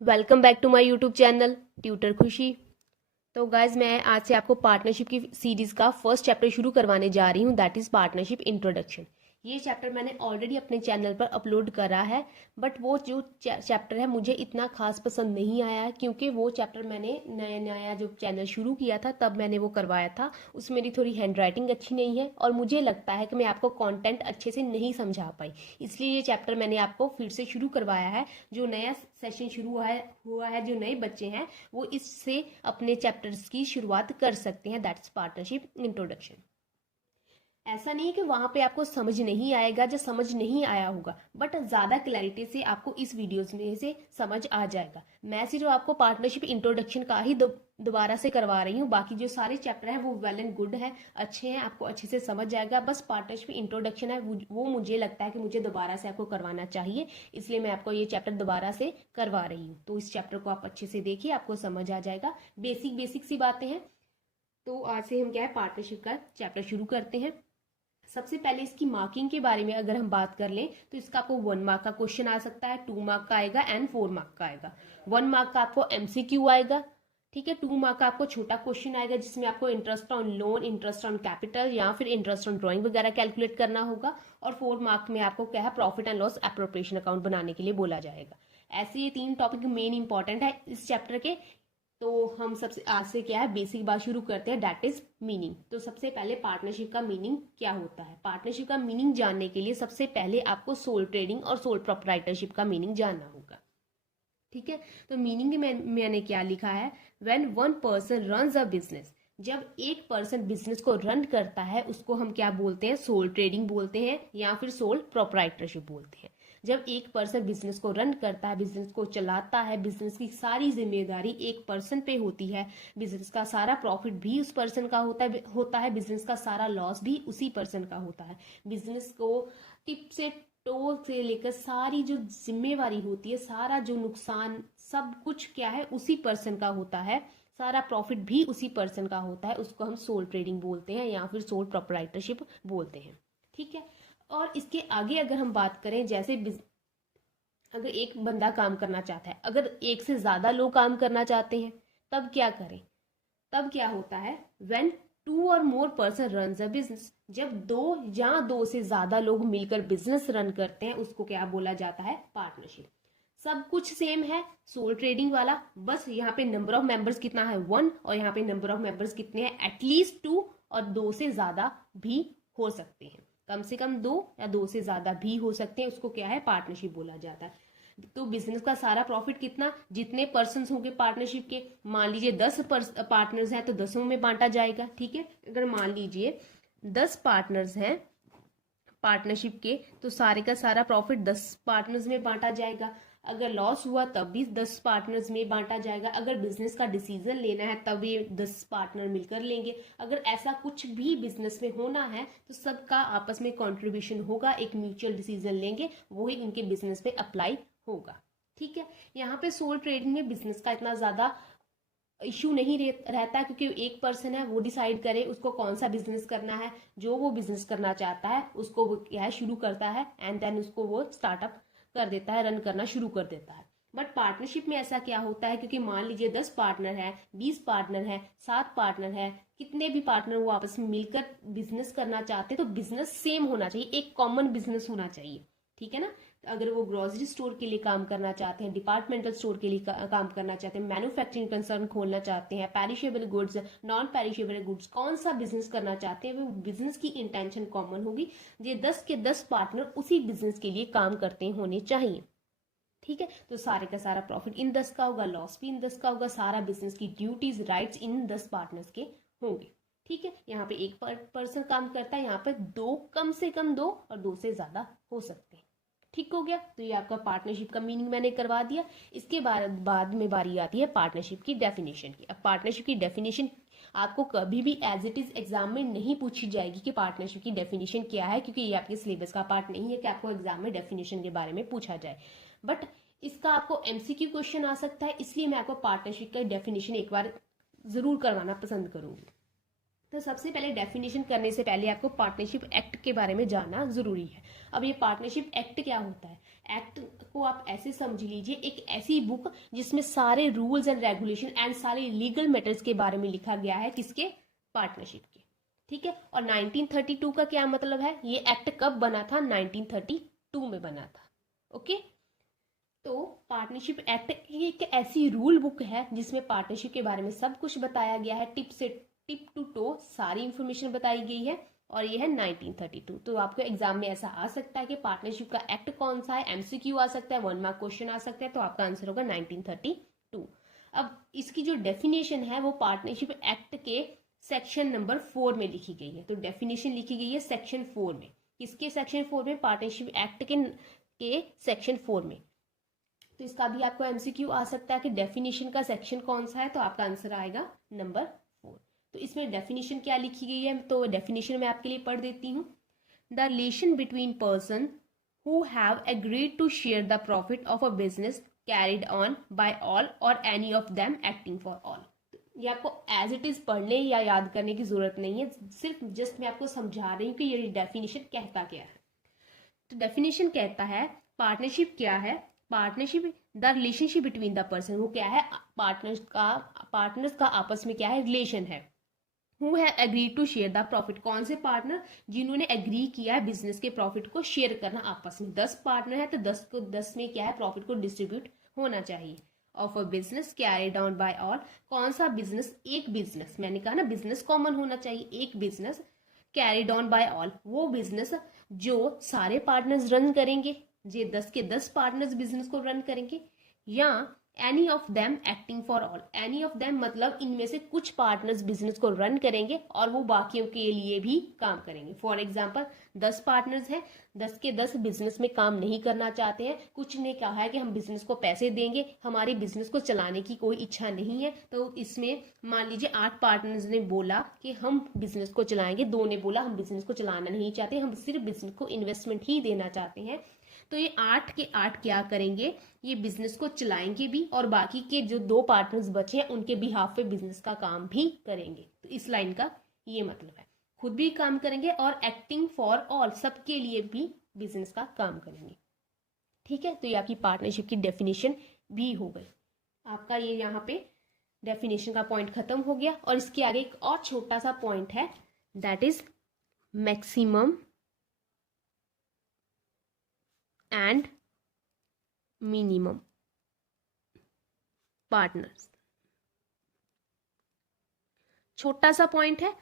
Welcome back to my YouTube channel tutor Khushi. तो guys मैं आज से आपको पार्टनरशिप की सीरीज का फर्स्ट चैप्टर शुरू करवाने जा रही हूँ, दैट इज पार्टनरशिप इंट्रोडक्शन। ये चैप्टर मैंने ऑलरेडी अपने चैनल पर अपलोड करा है, बट वो जो चैप्टर है मुझे इतना खास पसंद नहीं आया है, क्योंकि वो चैप्टर मैंने नया नया जो चैनल शुरू किया था तब मैंने वो करवाया था। उसमें मेरी थोड़ी हैंड राइटिंग अच्छी नहीं है और मुझे लगता है कि मैं आपको कंटेंट अच्छे से नहीं समझा पाई, इसलिए ये चैप्टर मैंने आपको फिर से शुरू करवाया है। जो नया सेशन शुरू हुआ है, जो नए बच्चे हैं वो इससे अपने चैप्टर्स की शुरुआत कर सकते हैं, दैट्स पार्टनरशिप इंट्रोडक्शन। ऐसा नहीं है कि वहां पे आपको समझ नहीं आएगा, जो समझ नहीं आया होगा, बट ज्यादा क्लैरिटी से आपको इस वीडियोस में से समझ आ जाएगा। मैं सिर्फ आपको पार्टनरशिप इंट्रोडक्शन का ही दोबारा से करवा रही हूँ, बाकी जो सारे चैप्टर हैं वो वेल एंड गुड है, अच्छे हैं, आपको अच्छे से समझ जाएगा। बस पार्टनरशिप इंट्रोडक्शन है वो मुझे लगता है कि मुझे दोबारा से आपको करवाना चाहिए, इसलिए मैं आपको ये चैप्टर दोबारा से करवा रही हूँ। तो इस चैप्टर को आप अच्छे से देखिए, आपको समझ आ जाएगा। बेसिक बेसिक सी बातें हैं। तो आज से हम क्या है पार्टनरशिप का चैप्टर शुरू करते हैं। सबसे पहले इसकी मार्किंग के बारे में अगर हम बात कर लें तो इसका आपको 1 मार्क का क्वेश्चन आ सकता है, 2 मार्क का आएगा एंड 4 मार्क का आएगा। 1 मार्क का आपको एमसीक्यू आएगा, ठीक है। 2 मार्क का आपको छोटा क्वेश्चन आएगा जिसमें आपको interest on loan, interest on capital या फिर इंटरेस्ट ऑन ड्राइंग वगैरह कैलकुलेट करना होगा। और 4 मार्क में आपको क्या है profit and loss appropriation account बनाने के लिए बोला जाएगा। ऐसे ये 3 टॉपिक मेन इंपॉर्टेंट है इस चैप्टर के। तो हम सबसे आज से क्या है बेसिक बात शुरू करते हैं, दैट इज मीनिंग। तो सबसे पहले पार्टनरशिप का मीनिंग क्या होता है। पार्टनरशिप का मीनिंग जानने के लिए सबसे पहले आपको सोल ट्रेडिंग और सोल प्रोप्राइटरशिप का मीनिंग जानना होगा, ठीक है। तो मीनिंग में मैंने क्या लिखा है, when one person runs a business. जब एक पर्सन बिजनेस को रन करता है उसको हम क्या बोलते हैं, सोल ट्रेडिंग बोलते हैं या फिर सोल प्रोप्राइटरशिप बोलते हैं। जब एक पर्सन बिजनेस को रन करता है, बिजनेस को चलाता है, बिजनेस की सारी जिम्मेदारी एक पर्सन पे होती है, बिजनेस का सारा प्रॉफिट भी उस पर्सन का होता है, बिजनेस का सारा लॉस भी उसी पर्सन का होता है। बिजनेस को टिप से टो से लेकर सारी जो जिम्मेवारी होती है, सारा जो नुकसान, सब कुछ क्या है उसी पर्सन का होता है, सारा प्रॉफिट भी उसी पर्सन का होता है। उसको हम सोल ट्रेडिंग बोलते हैं या फिर सोल प्रोप्राइटरशिप बोलते हैं, ठीक है। और इसके आगे अगर हम बात करें, जैसे अगर एक बंदा काम करना चाहता है, अगर एक से ज्यादा लोग काम करना चाहते हैं तब क्या करें, तब क्या होता है, व्हेन 2 और more person run a business. जब दो से ज्यादा लोग मिलकर बिजनेस रन करते हैं उसको क्या बोला जाता है, पार्टनरशिप। सब कुछ सेम है सोल ट्रेडिंग वाला, बस यहाँ पे नंबर ऑफ मेंबर्स कितना है 1, और यहाँ पे नंबर ऑफ मेंबर्स कितने हैं एटलीस्ट 2, और 2 से ज्यादा भी हो सकते हैं, कम से कम 2 या 2 से ज्यादा भी हो सकते हैं, उसको क्या है पार्टनरशिप बोला जाता है। तो बिजनेस का सारा प्रॉफिट कितना, जितने पर्सन होंगे पार्टनरशिप के, मान लीजिए 10 पार्टनर्स हैं तो 10 में बांटा जाएगा, ठीक है। अगर मान लीजिए 10 पार्टनर्स हैं पार्टनरशिप के, तो सारे का सारा प्रॉफिट 10 पार्टनर्स में बांटा जाएगा। अगर लॉस हुआ तब भी 10 पार्टनर्स में बांटा जाएगा। अगर बिजनेस का डिसीजन लेना है तब ये 10 पार्टनर मिलकर लेंगे। अगर ऐसा कुछ भी बिजनेस में होना है तो सबका आपस में कंट्रीब्यूशन होगा, एक म्यूचुअल डिसीजन लेंगे, वही उनके बिजनेस पे अप्लाई होगा, ठीक है। यहाँ पे सोल ट्रेडिंग में बिजनेस का इतना ज्यादा इशू नहीं रहता, क्योंकि एक पर्सन है वो डिसाइड करे उसको कौन सा बिजनेस करना है। जो वो बिजनेस करना चाहता है उसको वो क्या है शुरू करता है एंड देन उसको वो स्टार्टअप कर देता है, रन करना शुरू कर देता है। बट पार्टनरशिप में ऐसा क्या होता है, क्योंकि मान लीजिए 10 पार्टनर है, 20 पार्टनर है, 7 पार्टनर है, कितने भी पार्टनर वो आपस में मिलकर बिजनेस करना चाहते हैं तो बिजनेस सेम होना चाहिए, एक कॉमन बिजनेस होना चाहिए, ठीक है ना। अगर वो ग्रोसरी स्टोर के लिए काम करना चाहते हैं, डिपार्टमेंटल स्टोर के लिए काम करना चाहते हैं, मैन्युफैक्चरिंग कंसर्न खोलना चाहते हैं, perishable goods, non perishable goods, कौन सा बिजनेस करना चाहते हैं, वो बिजनेस की इंटेंशन कॉमन होगी। ये 10 के 10 पार्टनर उसी बिजनेस के लिए काम करते होने चाहिए, ठीक है। तो सारे का सारा प्रॉफिट इन 10 का होगा, लॉस भी इन 10 का होगा, सारा बिजनेस की ड्यूटीज राइट्स इन 10 पार्टनर्स के होंगे, ठीक है। यहाँ पे एक पर्सन काम करता है, यहाँ पे दो, कम से कम 2 और 2 से ज्यादा हो सकते हैं, ठीक हो गया। तो ये आपका पार्टनरशिप का मीनिंग मैंने करवा दिया। इसके बाद में बारी आती है पार्टनरशिप की डेफिनेशन की। अब पार्टनरशिप की डेफिनेशन आपको कभी भी एज इट इज एग्जाम में नहीं पूछी जाएगी कि पार्टनरशिप की डेफिनेशन क्या है, क्योंकि ये आपके सिलेबस का पार्ट नहीं है कि आपको एग्जाम में डेफिनेशन के बारे में पूछा जाए। बट इसका आपको एमसीक्यू क्वेश्चन आ सकता है, इसलिए मैं आपको पार्टनरशिप का डेफिनेशन एक बार जरूर करवाना पसंद करूंगी। तो सबसे पहले डेफिनेशन करने से पहले आपको पार्टनरशिप एक्ट के बारे में जानना जरूरी है। अब ये पार्टनरशिप एक्ट क्या होता है? एक्ट को आप ऐसे समझ लीजिए, एक ऐसी बुक जिसमें सारे रूल्स एंड रेगुलेशन एंड सारे लीगल मैटर्स के बारे में लिखा गया है। किसके? पार्टनरशिप के। ठीक है। और 1932 का क्या मतलब है? ये एक्ट कब बना था? 1932 में बना था। ओके। तो पार्टनरशिप एक्ट एक ऐसी रूल बुक है जिसमें पार्टनरशिप के बारे में सब कुछ बताया गया है, टिप टू टो सारी इंफॉर्मेशन बताई गई है। और ये है 1932। तो आपको एग्जाम में ऐसा आ सकता है कि पार्टनरशिप का एक्ट कौन सा है, एमसीक्यू आ सकता है, 1 मार्क क्वेश्चन आ सकता है, तो आपका आंसर होगा 1932। अब इसकी जो डेफिनेशन है वो पार्टनरशिप एक्ट के सेक्शन नंबर 4 में लिखी गई है। तो डेफिनेशन लिखी गई है सेक्शन 4 में। किसके सेक्शन 4 में? पार्टनरशिप एक्ट के सेक्शन 4 में। तो इसका भी आपको एमसीक्यू आ सकता है कि डेफिनेशन का सेक्शन कौन सा है, तो आपका आंसर आएगा नंबर 4। तो इसमें डेफिनेशन क्या लिखी गई है, तो डेफिनेशन मैं आपके लिए पढ़ देती हूँ। The relation between person who have agreed to share the profit of a business carried on by all और any of them acting for all. ये आपको एज इट इज पढ़ने या याद करने की जरूरत नहीं है, सिर्फ जस्ट मैं आपको समझा रही हूँ कि ये डेफिनेशन कहता क्या है। तो डेफिनेशन कहता है पार्टनरशिप क्या है? Partnership the relationship between the person. वो क्या है? पार्टनर्स का आपस में क्या है? रिलेशन है। Who have agreed to share the profit. कौन से पार्टनर? जिन्होंने एग्री किया है बिजनेस के प्रॉफिट को शेयर करना आपस में। 10 पार्टनर है तो 10 में क्या है? प्रॉफिट को डिस्ट्रीब्यूट होना चाहिए। Of a business carried on by all. कौन सा बिजनेस? एक बिजनेस। मैंने कहा ना बिजनेस कॉमन होना चाहिए। एक business carried on by all, वो बिजनेस जो सारे पार्टनर्स रन करेंगे, जे 10 के 10 पार्टनर्स बिजनेस को रन करेंगे, या any of them acting for all. Any of them मतलब इनमें से कुछ पार्टनर्स बिजनेस को रन करेंगे और वो बाकियों के लिए भी काम करेंगे। फॉर एग्जाम्पल 10 पार्टनर्स हैं, 10 के 10 बिजनेस में काम नहीं करना चाहते हैं। कुछ ने कहा है कि हम बिजनेस को पैसे देंगे, हमारी बिजनेस को चलाने की कोई इच्छा नहीं है। तो इसमें मान लीजिए 8 पार्टनर्स ने बोला कि हम बिजनेस को चलाएंगे, 2 ने बोला हम बिजनेस को चलाना नहीं चाहते, हम सिर्फ बिजनेस को इन्वेस्टमेंट ही देना चाहते हैं। तो ये 8 के 8 क्या करेंगे? ये बिजनेस को चलाएंगे भी और बाकी के जो 2 पार्टनर्स बचे हैं उनके बिहाफ पे बिजनेस का काम भी करेंगे। तो इस लाइन का ये मतलब है, खुद भी काम करेंगे और एक्टिंग फॉर ऑल, सबके लिए भी बिजनेस का काम करेंगे। ठीक है। तो ये आपकी पार्टनरशिप की डेफिनेशन भी हो गई। आपका ये यहाँ पे डेफिनेशन का पॉइंट खत्म हो गया। और इसके आगे एक और छोटा सा पॉइंट है, that is maximum and minimum partners. छोटा सा पॉइंट है।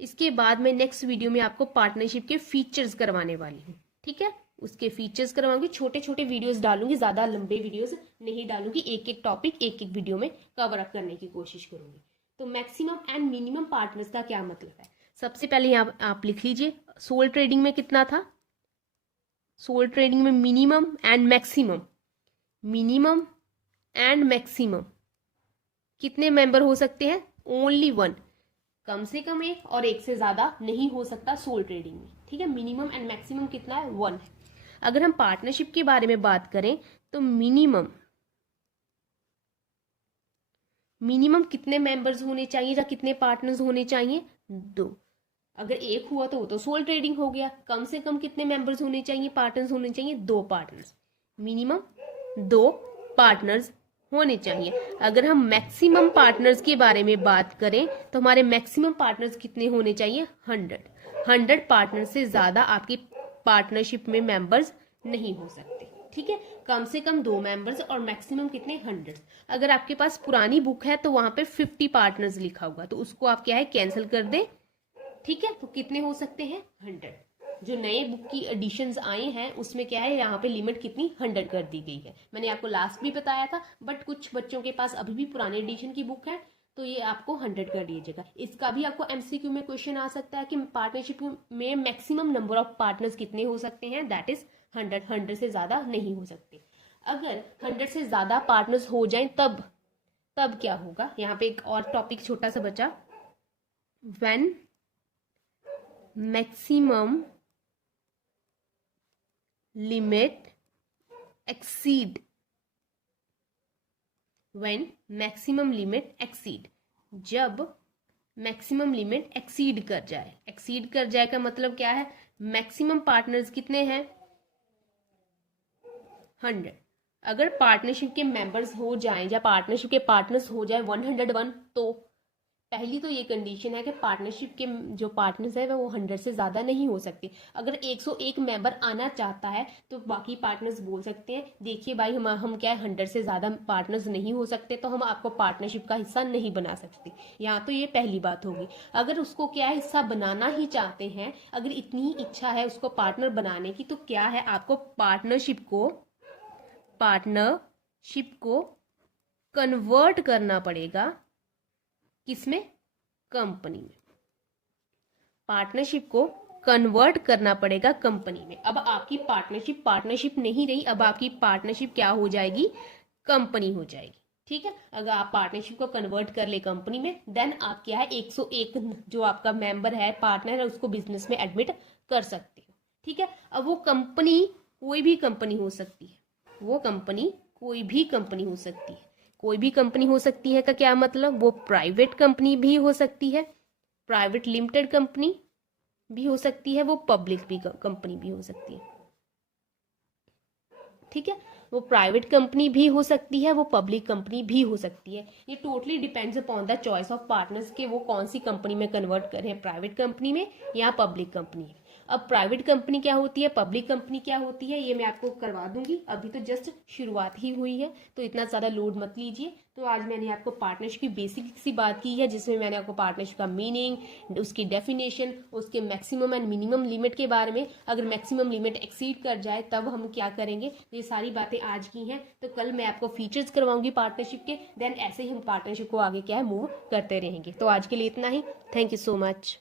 इसके बाद मैं नेक्स्ट वीडियो में आपको पार्टनरशिप के फीचर्स करवाने वाली हूँ। ठीक है। उसके फीचर्स करवाऊंगी, छोटे छोटे वीडियोस डालूंगी, ज्यादा लंबे वीडियोस नहीं डालूंगी। एक एक टॉपिक एक एक वीडियो में कवर अप करने की कोशिश करूंगी। तो मैक्सिमम एंड मिनिमम पार्टनर्स का क्या मतलब है? सबसे पहले आप लिख लीजिए, सोल ट्रेडिंग में कितना था? सोल ट्रेडिंग में minimum and maximum, minimum and maximum कितने मेंबर हो सकते हैं? ओनली 1। कम से कम एक और एक से ज्यादा नहीं हो सकता सोल ट्रेडिंग में। ठीक है। मिनिमम एंड मैक्सिमम कितना है? 1 है। अगर हम पार्टनरशिप के बारे में बात करें तो मिनिमम कितने मेंबर्स होने चाहिए या कितने पार्टनर्स होने चाहिए? 2। अगर एक हुआ तो वो तो सोल ट्रेडिंग हो गया। कम से कम कितने मेंबर्स होने चाहिए? पार्टनर्स होने चाहिए 2 पार्टनर्स। मिनिमम 2 पार्टनर्स होने चाहिए। अगर हम मैक्सिमम पार्टनर्स के बारे में बात करें तो हमारे मैक्सिमम पार्टनर्स कितने होने चाहिए? 100 पार्टनर से ज्यादा आपकी पार्टनरशिप में मेंबर्स नहीं हो सकते। ठीक है। कम से कम 2 मेंबर्स और मैक्सिमम कितने? 100। अगर आपके पास पुरानी बुक है तो वहां पे 50 पार्टनर्स लिखा होगा, तो उसको आप क्या है कैंसिल कर दें। ठीक है। तो कितने हो सकते हैं? 100। जो नए बुक की एडिशंस आए हैं उसमें क्या है, यहाँ पे लिमिट कितनी? 100 कर दी गई है। मैंने आपको लास्ट भी बताया था, बट कुछ बच्चों के पास अभी भी पुराने एडिशन की बुक है तो ये आपको 100 कर दीजिएगा। इसका भी आपको एमसीक्यू में क्वेश्चन आ सकता है कि पार्टनरशिप में मैक्सिमम नंबर ऑफ पार्टनर्स कितने हो सकते हैं? दैट इज 100 से ज्यादा नहीं हो सकते। अगर 100 से ज्यादा पार्टनर्स हो जाएं तब क्या होगा? यहाँ पे एक और टॉपिक छोटा सा बचा, when maximum limit exceed, when maximum limit exceed, जब मैक्सिमम लिमिट एक्सीड कर जाए। एक्सीड कर जाए का मतलब क्या है, मैक्सिमम पार्टनर्स कितने हैं, 100। अगर पार्टनरशिप के मेंबर्स हो जाएं या पार्टनरशिप के पार्टनर्स हो जाए 101, तो पहली तो ये कंडीशन है कि पार्टनरशिप के जो पार्टनर्स है वो 100 से ज़्यादा नहीं हो सकते। अगर 101 मेंबर आना चाहता है तो बाकी पार्टनर्स बोल सकते हैं देखिए भाई हम क्या है 100 से ज़्यादा पार्टनर्स नहीं हो सकते, तो हम आपको पार्टनरशिप का हिस्सा नहीं बना सकते। यहाँ तो ये पहली बात होगी। अगर उसको क्या है हिस्सा बनाना ही चाहते हैं, अगर इतनी ही इच्छा है उसको पार्टनर बनाने की, तो क्या है आपको पार्टनरशिप को कन्वर्ट करना पड़ेगा, किसमें, कंपनी में। पार्टनरशिप को कन्वर्ट करना पड़ेगा कंपनी में। अब आपकी पार्टनरशिप नहीं रही, अब आपकी पार्टनरशिप क्या हो जाएगी, कंपनी हो जाएगी। ठीक है, अगर आप पार्टनरशिप को कन्वर्ट कर ले कंपनी में, देन आप क्या है 101 जो आपका मेंबर है, पार्टनर है, उसको बिजनेस में एडमिट कर सकते हो। ठीक है, अब वो कंपनी कोई भी कंपनी हो सकती है, वो कंपनी कोई भी कंपनी हो सकती है। कोई भी कंपनी हो सकती है का क्या मतलब, वो प्राइवेट कंपनी भी हो सकती है, प्राइवेट लिमिटेड कंपनी भी हो सकती है, वो पब्लिक भी कंपनी भी हो सकती है। ठीक है, वो प्राइवेट कंपनी भी हो सकती है, वो पब्लिक कंपनी भी हो सकती है। ये totally depends upon the choice of partners के वो कौन सी कंपनी में कन्वर्ट कर रहे हैं, प्राइवेट कंपनी में या पब्लिक कंपनी में। अब प्राइवेट कंपनी क्या होती है, पब्लिक कंपनी क्या होती है, ये मैं आपको करवा दूंगी। अभी तो जस्ट शुरुआत ही हुई है, तो इतना ज़्यादा लोड मत लीजिए। तो आज मैंने आपको पार्टनरशिप की बेसिक सी बात की है, जिसमें मैंने आपको पार्टनरशिप का मीनिंग, उसकी डेफिनेशन, उसके मैक्सिमम एंड मिनिमम लिमिट के बारे में, अगर मैक्सिमम लिमिट एक्सीड कर जाए तब हम क्या करेंगे, ये सारी बातें आज की हैं। तो कल मैं आपको फीचर्स करवाऊंगी पार्टनरशिप के, देन ऐसे ही हम पार्टनरशिप को आगे क्या है मूव करते रहेंगे। तो आज के लिए इतना ही। Thank you so much.